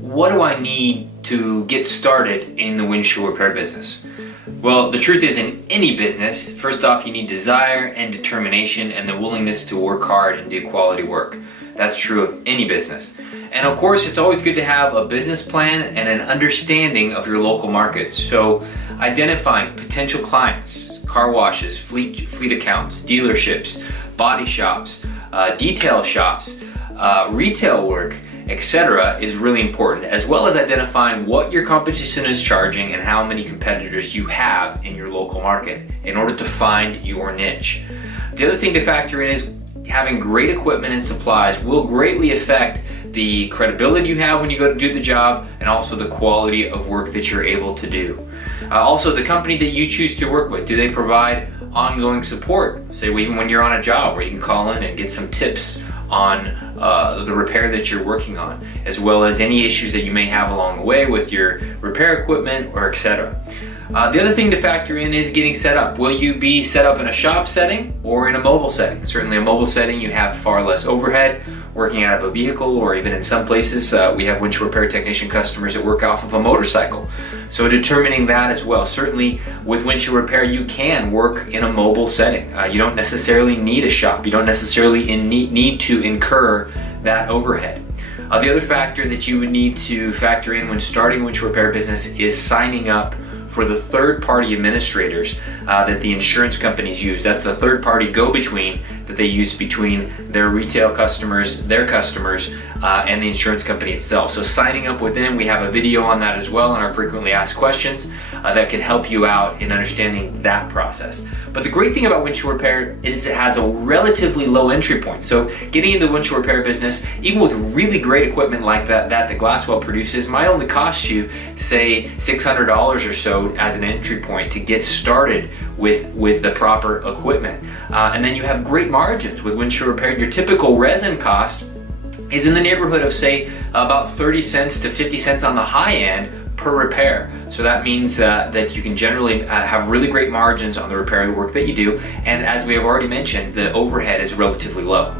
What do I need to get started in the windshield repair business? Well, the truth is, in any business, first off, you need desire and determination and the willingness to work hard and do quality work. That's true of any business. And of course, it's always good to have a business plan and an understanding of your local markets. So identifying potential clients, car washes, fleet accounts, dealerships, body shops, detail shops, retail work, etc. is really important, as well as identifying what your competition is charging and how many competitors you have in your local market in order to find your niche. The other thing to factor in is having great equipment and supplies will greatly affect the credibility you have when you go to do the job, and also the quality of work that you're able to do. Also, the company that you choose to work with, do they provide ongoing support? Say even when you're on a job where you can call in and get some tips on the repair that you're working on, as well as any issues that you may have along the way with your repair equipment or etc. The other thing to factor in is getting set up. Will you be set up in a shop setting or in a mobile setting? Certainly a mobile setting, you have far less overhead working out of a vehicle, or even in some places we have windshield repair technician customers that work off of a motorcycle. So determining that as well. Certainly with windshield repair you can work in a mobile setting. You don't necessarily need a shop. You don't necessarily need to incur that overhead. The other factor that you would need to factor in when starting a windshield repair business is signing up for the third-party administrators that the insurance companies use. That's the third-party go-between that they use between their retail customers, their customers, and the insurance company itself. So signing up with them, we have a video on that as well in our frequently asked questions that can help you out in understanding that process. But the great thing about windshield repair is it has a relatively low entry point. So getting into the windshield repair business, even with really great equipment like that GlasWeld produces, might only cost you, say, $600 or so as an entry point to get started with the proper equipment. And then you have great margins with windshield repair. Your typical resin cost is in the neighborhood of, say, about 30 cents to 50 cents on the high end per repair. So that means that you can generally have really great margins on the repair work that you do, and as we have already mentioned, the overhead is relatively low.